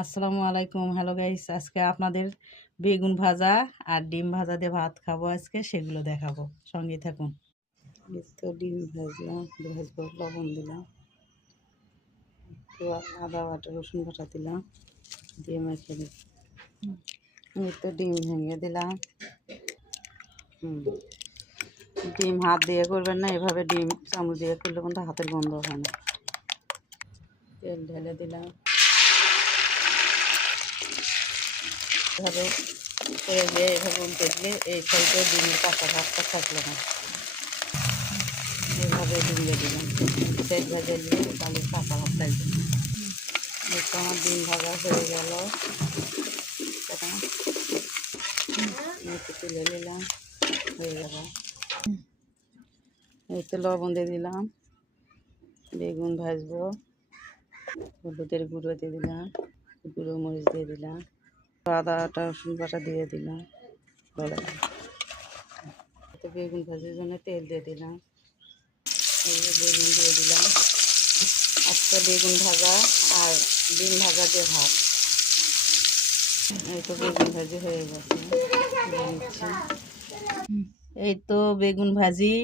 আসসালামু আলাইকুম। Hello guys, আজকে আপনাদের বেগুন ভাজা আর ডিম ভাজা দিয়ে ভাত খাবো। আজকে সেগুলো দেখাবো, সঙ্গে থাকুন। এই তো ডিম ভাজবো, লবণ দিলাম, একটু আদা বাটা রসুন বাটা দিলাম, দিয়ে মেখে দিই। এই তো ডিম ভেঙে দিলাম। ডিম হাত দিয়ে করবেন না, এভাবে ডিম চামচ দিয়ে করলে কিন্তু হাতের গন্ধ হয় না। তেল ঢেলে দিলাম, এভাবে করে দিয়ে এভাবে উল্টে দিলে এই সাইডে ডিমের কাঁচা ভাতটা থাকলো না। এইভাবে ডুবিয়ে দিলাম, সাইড ভাজা দিয়ে তাহলে কাঁচা ভাত থাকবে। দেখো আমার ডিম ভাজা হয়ে গেল, একটু তুলে নিলাম, হয়ে গেল। এই তো লবণ দিয়ে দিলাম, বেগুন ভাজবো, হলুদের গুঁড়ো দিয়ে দিলাম, গুঁড়ো মরিচ দিয়ে দিলাম, আদা বাটা রসুন বাটা দিয়ে দিলাম। তো বেগুন ভাজার জন্য তেল দিয়ে দিলাম, এই যে বেগুন দিয়ে দিলাম। আজকে বেগুন ভাজা আর ডিম ভাজা দিয়ে ভাত। এই তো বেগুন ভাজি হয়ে গেছে, এই তো বেগুন ভাজি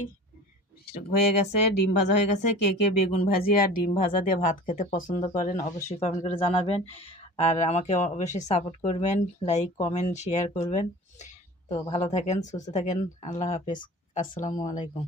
হয়ে গেছে, ডিম ভাজা হয়ে গেছে। কে কে বেগুন ভাজি আর ডিম ভাজা দিয়ে ভাত খেতে পছন্দ করেন অবশ্যই কমেন্ট করে জানাবেন। আর আমাকে অবশ্যই সাপোর্ট করবেন, লাইক কমেন্ট শেয়ার করবেন। তো ভালো থাকেন, সুস্থ থাকেন, আল্লাহ হাফেজ, আসসালামু আলাইকুম।